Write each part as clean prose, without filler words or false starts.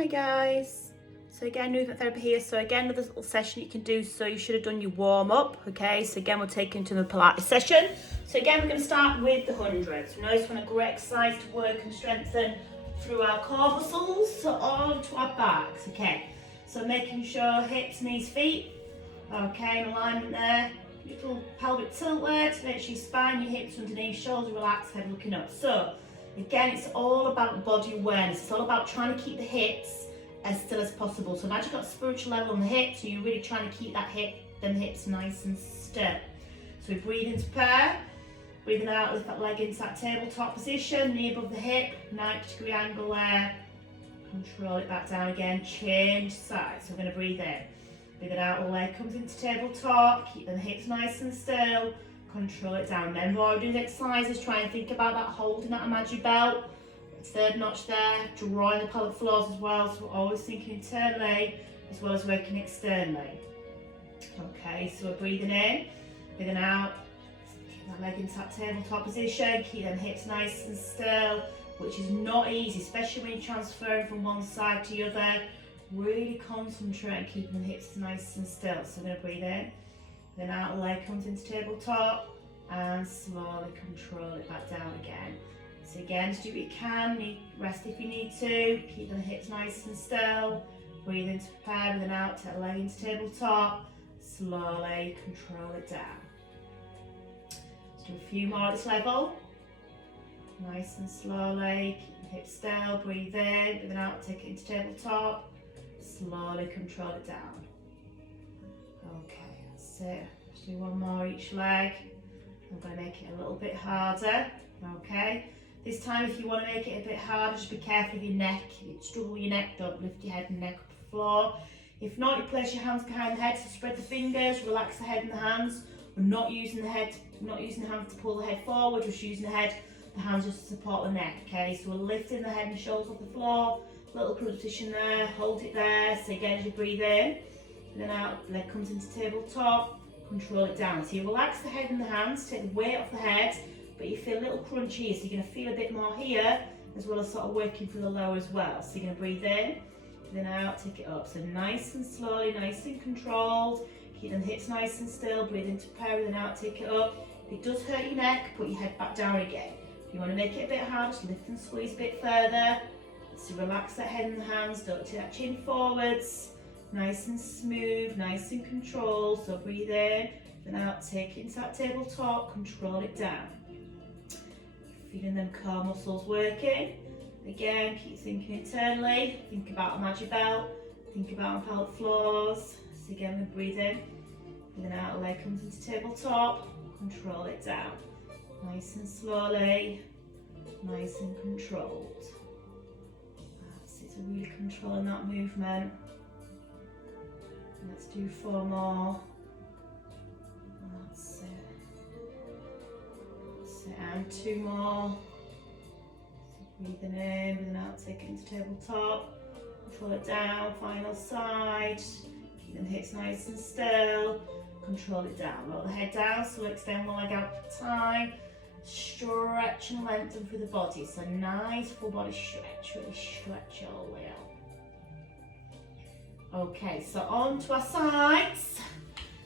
Hi guys, so again movement therapy here. So again with this little session you can do, so you should have done your warm up. Okay, so again we'll take into the Pilates session. So again we're going to start with the hundreds. We know it's one great exercise to work and strengthen through our core muscles, so on to our backs. Okay, so making sure hips, knees, feet, okay, in alignment there. Little pelvic tilt there to make sure your spine, your hips underneath, shoulders relaxed, head looking up. So again, it's all about body awareness. It's all about trying to keep the hips as still as possible. So imagine you've got a spiritual level on the hips, and you're really trying to keep them hips nice and still. So we breathe into prayer, breathing out, lift that leg into that tabletop position, knee above the hip, 90-degree angle there. Control it back down again, change sides. So we're going to breathe in. Breathe it out, the leg comes into tabletop, keep the hips nice and still. Control it down. Remember, while we do the exercises, try and think about that holding that imaginary belt. Third notch there, drawing the pelvic floors as well. So we're always thinking internally as well as working externally. Okay, so we're breathing in, breathing out. Keep that leg into that tabletop position. Keep them hips nice and still, which is not easy, especially when you're transferring from one side to the other. Really concentrate on keeping the hips nice and still. So we're going to breathe in. Then out, the leg comes into tabletop and slowly control it back down again. So again, just do what you can, rest if you need to, keep the hips nice and still. Breathe in to prepare, then out, take the leg into tabletop, slowly control it down. Let's do a few more at this level. Nice and slowly, keep the hips still, breathe in, then out, take it into tabletop, slowly control it down. Okay, that's it. Let's do one more each leg. I'm going to make it a little bit harder. Okay. This time, if you want to make it a bit harder, just be careful with your neck. If you struggle with your neck, don't lift your head and neck off the floor. If not, you place your hands behind the head, so spread the fingers, relax the head and the hands. We're not using the hands to pull the head forward, just using the hands just to support the neck. Okay. So we're lifting the head and shoulders off the floor. Little crunch position there. Hold it there. So again, as you breathe in. And then out, leg comes into tabletop, control it down. So you relax the head and the hands, take the weight off the head, but you feel a little crunchy, so you're going to feel a bit more here, as well as sort of working through the lower as well. So you're going to breathe in, then out, take it up. So nice and slowly, nice and controlled. Keep the hips nice and still, breathe into prayer, then out, take it up. If it does hurt your neck, put your head back down again. If you want to make it a bit harder, just lift and squeeze a bit further. So relax that head and the hands, don't take that chin forwards. Nice and smooth, nice and controlled. So breathe in, then out, take it into that tabletop, control it down. Feeling them core muscles working. Again, keep thinking internally, think about a magic belt, think about pelvic floors. So again, we breathe in, then out, the leg comes into tabletop, control it down. Nice and slowly, nice and controlled. That's it, so really controlling that movement. Let's do 4 more. That's it. That's it. And 2 more. So breathing in, breathing out, take it into tabletop. Control it down, final side. Keep the hips nice and still. Control it down. Roll the head down, so extend one leg out at a time. Stretch and lengthen through the body. So nice full body stretch. Really stretch all the way out. Okay, so on to our sides.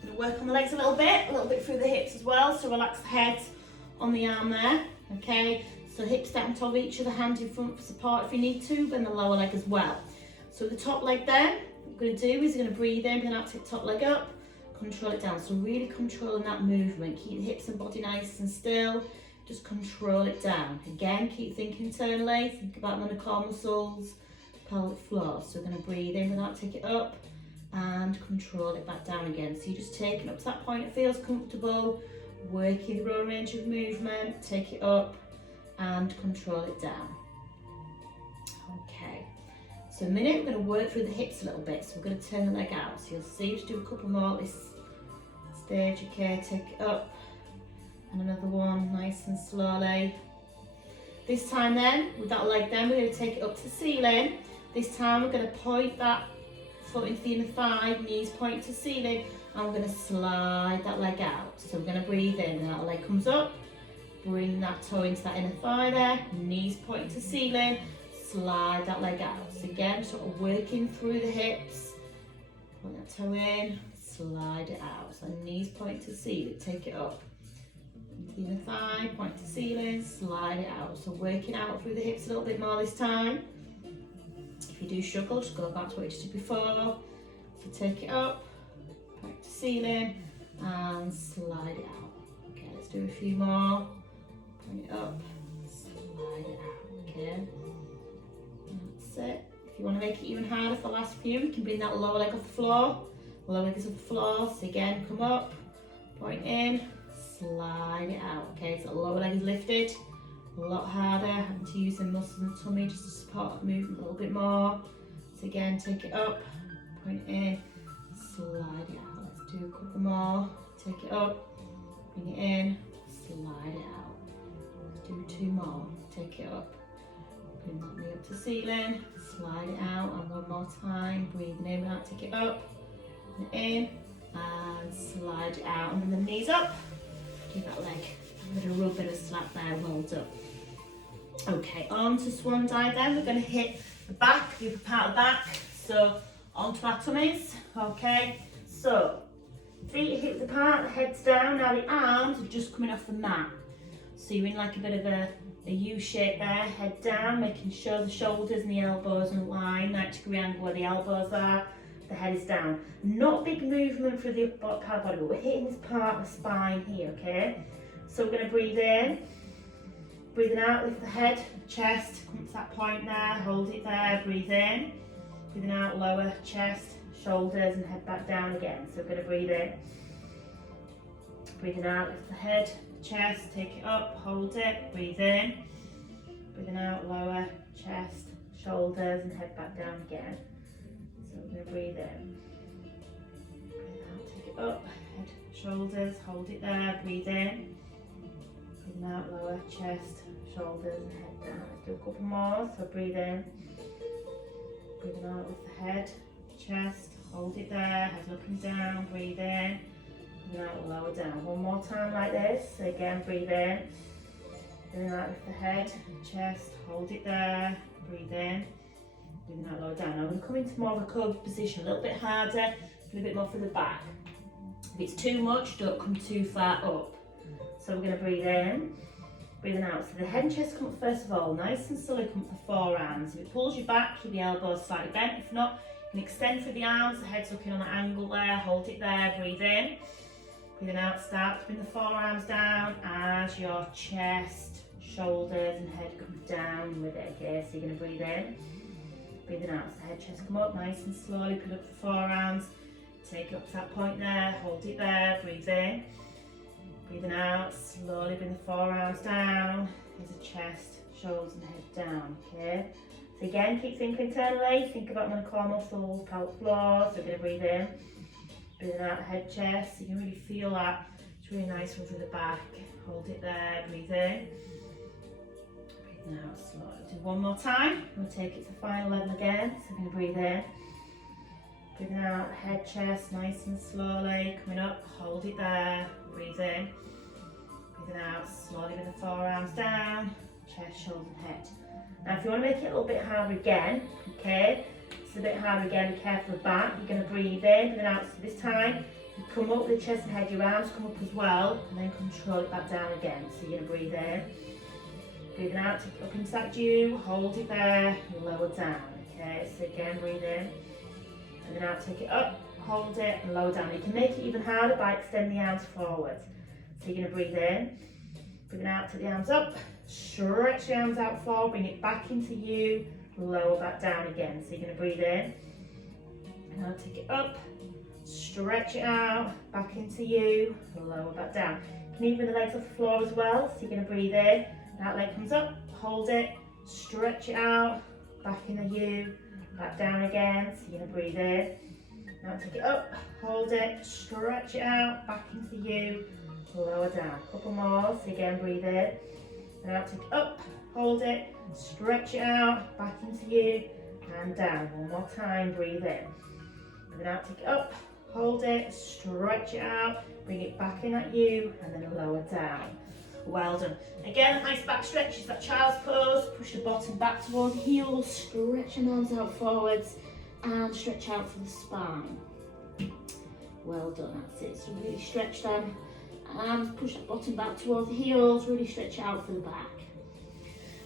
I'm going to work on the legs a little bit through the hips as well. So relax the head on the arm there. Okay, so hips down on top of each other, hands in front for support if you need to, then the lower leg as well. So the top leg there, what we're going to do is we're going to breathe in, then out, take the top leg up, control it down. So really controlling that movement. Keep the hips and body nice and still. Just control it down. Again, keep thinking internally. Think about them on the core muscles. Pelvic floor. So we're going to breathe in, then out, take it up and control it back down again. So you're just taking it up to that point it feels comfortable, working through a range of movement, take it up and control it down. Okay, so in a minute we're going to work through the hips a little bit, so we're going to turn the leg out. So you'll see, just do a couple more at this stage. Okay, take it up and another one, nice and slowly. This time then, with that leg then, we're going to take it up to the ceiling. This time we're going to point that foot into the inner thigh, knees point to the ceiling, and we're going to slide that leg out. So we're going to breathe in, and that leg comes up, bring that toe into that inner thigh there, knees point to the ceiling, slide that leg out. So again, sort of working through the hips. Point that toe in, slide it out. So knees point to ceiling, take it up. Into the inner thigh, point to ceiling, slide it out. So working out through the hips a little bit more this time. If you do struggle, just go back to what you just did before. So take it up, point to ceiling, and slide it out. Okay, let's do a few more. Point it up, slide it out. Okay, that's it. If you want to make it even harder for the last few, you can bring that lower leg off the floor. Lower leg is off the floor. So again, come up, point in, slide it out. Okay, so the lower leg is lifted. A lot harder, having to use the muscles in the tummy just to support the movement a little bit more. So again, take it up, point in, slide it out. Let's do a couple more. Take it up, bring it in, slide it out. Let's do two more. Take it up, bring that knee up to ceiling, slide it out, and one more time. Breathing in, out, take it up, and in, and slide it out. And then the knees up. Give that leg a little rub, bit of slap there, well done. Okay, on to swan dive then. We're going to hit the back, the upper part of the back. So onto our tummies. Okay, so feet are hip apart, the head's down. Now the arms are just coming off the mat. So you're in like a bit of a U shape there, head down, making sure the shoulders and the elbows are in line, 90-degree angle where the elbows are. The head is down. Not big movement for the upper part of the body, but we're hitting this part of the spine here, okay? So we're going to breathe in, breathing out, lift the head, chest, come to that point there, hold it there, breathe in, breathing out, lower chest, shoulders, and head back down again. So we're going to breathe in, breathing out, lift the head, chest, take it up, hold it, breathe in, breathing out, lower chest, shoulders, and head back down again. So we're going to breathe in, breathe out, take it up, head, shoulders, hold it there, breathe in, breathing out, lower chest, shoulders, and head down. Let's do a couple more. So breathe in, breathing out with the head, chest, hold it there, head looking down, breathe in, breathing out, lower down. One more time like this. So again, breathe in, breathing out with the head, chest, hold it there, breathe in, breathing out, lower down. Now I'm going to come into more of a cobra position, a little bit harder, a little bit more for the back. If it's too much, don't come too far up. So we're going to breathe in, breathing out. So the head and chest come up first of all, nice and slowly come up the forearms. If it pulls you back, keep the elbows slightly bent. If not, you can extend through the arms, the head's looking on the angle there, hold it there, breathe in. Breathing out, start to bring the forearms down as your chest, shoulders, and head come down with it, okay? So you're going to breathe in, breathing out. So the head, chest come up nice and slowly, put up the forearms, take it up to that point there, hold it there, breathe in. Breathing out, slowly bring the forearms down, as the chest, shoulders, and head down, okay? So again, keep thinking internally, think about my core muscles, pelvic floor. So we're going to breathe in, breathing out, head, chest. You can really feel that. It's really nice one through the back. Hold it there, breathe in, breathing out, slowly. Do one more time. We'll take it to the final level again. So we're going to breathe in, breathing out, head, chest, nice and slowly, coming up, hold it there, breathe in, breathing out, slowly with the forearms down, chest, shoulders, and head. Now if you want to make it a little bit harder again, okay, it's a bit harder again, be careful of the back. You're going to breathe in, breathing out. So this time, you come up with the chest and head, your arms come up as well, and then control it back down again. So you're going to breathe in, breathing out, take it up into that dew, hold it there, lower down, okay. So again, breathe in, breathing out, take it up, hold it, and lower down. You can make it even harder by extending the arms forward. So you're going to breathe in, breathing out, take the arms up, stretch the arms out forward, bring it back into you, lower back down again. So you're going to breathe in, and now take it up, stretch it out, back into you, lower back down. You can even bring the legs off the floor as well. So you're going to breathe in, that leg comes up, hold it, stretch it out, back into you, back down again. So you're going to breathe in, now take it up, hold it, stretch it out, back into you, lower down. A couple more. So again, breathe in, now take it up, hold it, stretch it out, back into you, and down. One more time, breathe in. Breathe out, take it up, hold it, stretch it out, bring it back in at you, and then lower down. Well done. Again, nice back stretch is that child's pose. Push the bottom back towards the heels, stretch your arms out forwards and stretch out for the spine. Well done, that's it. So really stretch them and push that bottom back towards the heels, really stretch out for the back.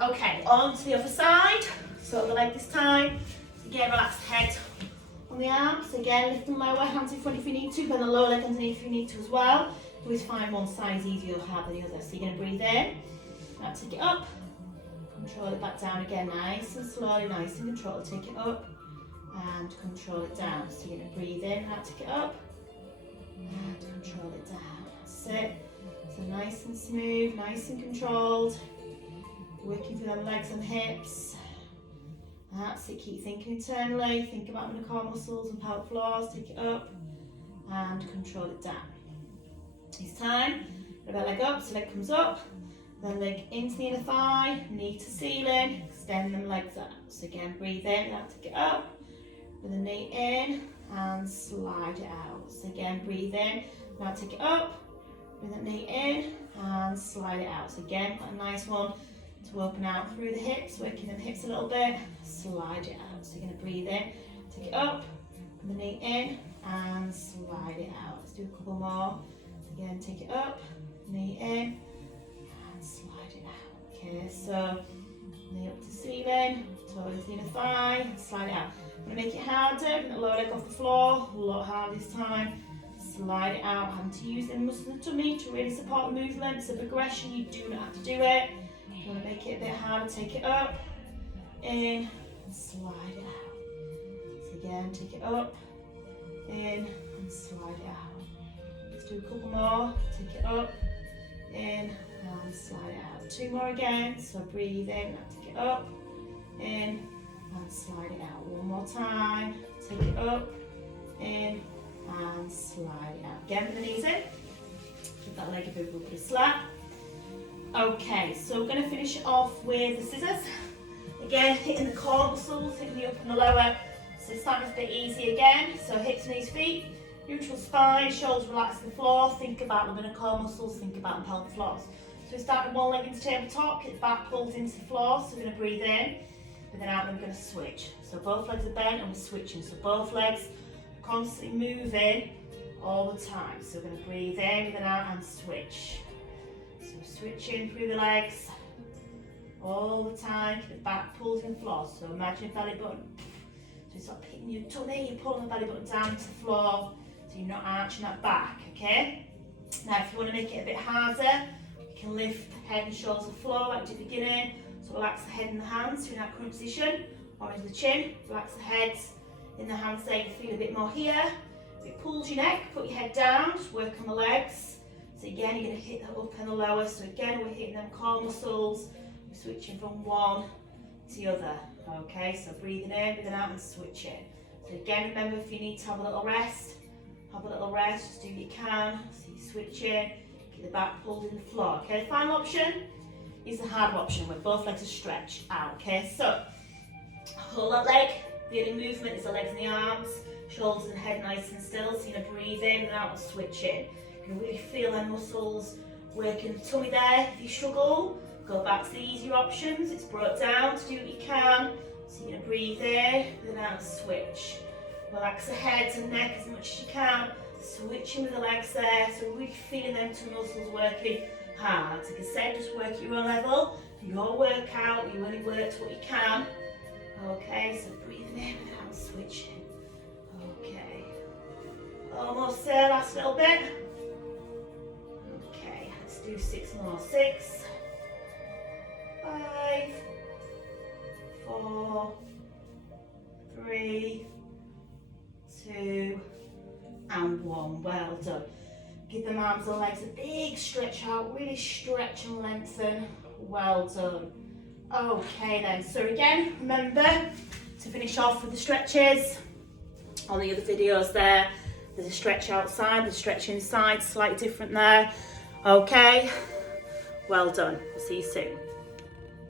Okay, on to the other side. So the leg this time. Again, relax the head on the arms. Again, lift them lower, hands in front if you need to, bend the lower leg underneath if you need to as well. Always find one side is easier or harder than the other. So you're going to breathe in, now take it up, control it back down again, nice and slowly, nice and controlled. Take it up and control it down. So you're going to breathe in, now take it up and control it down. That's it. So nice and smooth, nice and controlled. Working through the legs and hips. That's it, keep thinking internally, think about the core muscles and pelvic floors, take it up and control it down. This time, put that leg up, so leg comes up, then leg into the inner thigh, knee to ceiling, extend them legs out. So again, breathe in, now take it up, with the knee in and slide it out. So again, breathe in, now take it up, with the knee in and slide it out. So again, a nice one to open out through the hips, working the hips a little bit, slide it out. So you're going to breathe in, take it up, with the knee in and slide it out. Let's do a couple more. Again, take it up, knee in and slide it out. Okay, so knee up to ceiling, towards the inner thigh, slide it out. I'm going to make it harder, bring the lower leg off the floor, a lot harder this time. Slide it out, having to use the muscles of the tummy to really support the movement. It's a progression, you do not have to do it. You want to make it a bit harder, take it up, in, and slide it out. So again, take it up, in, and slide it out. Let's do a couple more, take it up, in, and slide it out. Two more again, so breathe in, take it up, in, and slide it out. One more time, take it up, in, and slide it out. Again with the knees in, give that leg a bit of a slap. Okay, so we're going to finish off with the scissors. Again, hitting the core muscles, hitting the upper and the lower. So starting a bit easy again. So hips, knees, feet, neutral spine, shoulders relax to the floor. Think about the inner core muscles, think about the pelvic floors. So we start with one leg into tabletop, hit the back, pulls into the floor. So we're going to breathe in, breathe out, and we're going to switch. So both legs are bent and we're switching. So both legs are constantly moving all the time. So we're going to breathe in, breathe out, and switch. So switching through the legs all the time, keep the back pulls in the floor. So imagine your belly button. So you start hitting your tummy, you're pulling the belly button down to the floor, so you're not arching that back, okay? Now if you want to make it a bit harder, you can lift the head and shoulders off the floor like we did at the beginning. So relax the head and the hands in that current position, or into the chin. Relax the head in the hands there, you feel a bit more here. If it pulls your neck, put your head down, just work on the legs. So again, you're going to hit the up and the lower. So again, we're hitting them core muscles. We're switching from one to the other. Okay, so breathing in, breathing out, and switching. So again, remember if you need to have a little rest, just do what you can. So you're switching, get the back pulled in the floor. Okay, the final option is the hard option where both legs are stretched out. Okay, so hold that leg. The only movement is the legs and the arms, shoulders and head nice and still. So you're going to breathe in and out and switch in. You can really feel them muscles working the tummy there. If you struggle, go back to the easier options. It's brought down to do what you can. So you're going to breathe in, breathe out, and switch. Relax the head and neck as much as you can. Switching with the legs there. So really feeling them two muscles working hard. Like I said, just work at your own level. Your workout, you only work to what you can. Okay, so breathing in, breathing out, switching. Okay. Almost there, last little bit. Let's do 6 more. 6, 5, 4, 3, 2, and 1. Well done. Give them arms and legs a big stretch out. Really stretch and lengthen. Well done. Okay then. So again, remember to finish off with the stretches. On the other videos there, there's a stretch outside, the stretch inside, slightly different there. Okay, well done. I'll see you soon.